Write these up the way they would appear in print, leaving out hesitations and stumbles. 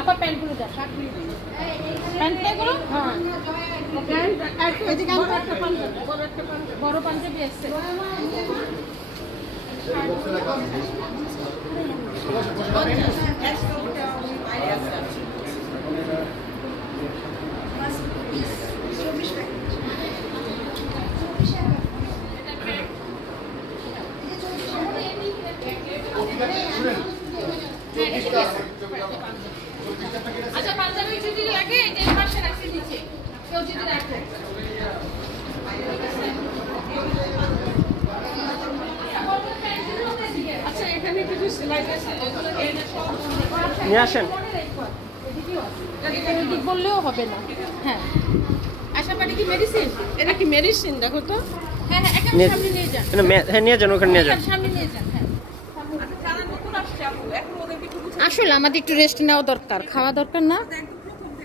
আপা প্যান্টগুলো দাও, প্যান্টটা করো। হ্যাঁ বড় পাঞ্জাবি আছে। আচ্ছা পাঞ্জাবি যদি লাগে যে পাশে রাখছি নিচে কেউ যদি রাখে। আচ্ছা এখানে কিছু সেলাই আছে এগুলো নিয়ে আসেন। এদিক বললেও হবে না। হ্যাঁ আশাবাড়ি কি মেডিসিন? এটা কি মেডিসিন দেখো তো। হ্যাঁ হ্যাঁ একটা সামনে নিয়ে যান। হ্যাঁ নিয়ে যান, ওখানে নিয়ে যান, সামনে নিয়ে যান। হ্যাঁ আসলে আমাদের একটু রেস্ট নেওয়া দরকার, খাওয়া দরকার না।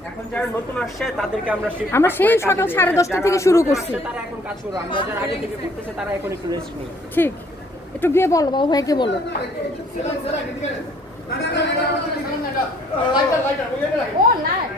এখন যারা নতুন আসছে তাদেরকে আমরা সেই সকাল 10:30 থেকে শুরু করছি। তারা এখন কাজ করবে, আমরা যারা আগে থেকে করতেছে তারা এখন একটু রেস্ট নিই। ঠিক, একটু গিয়ে বলো বাবু ভাইকে বলো। ও লাইট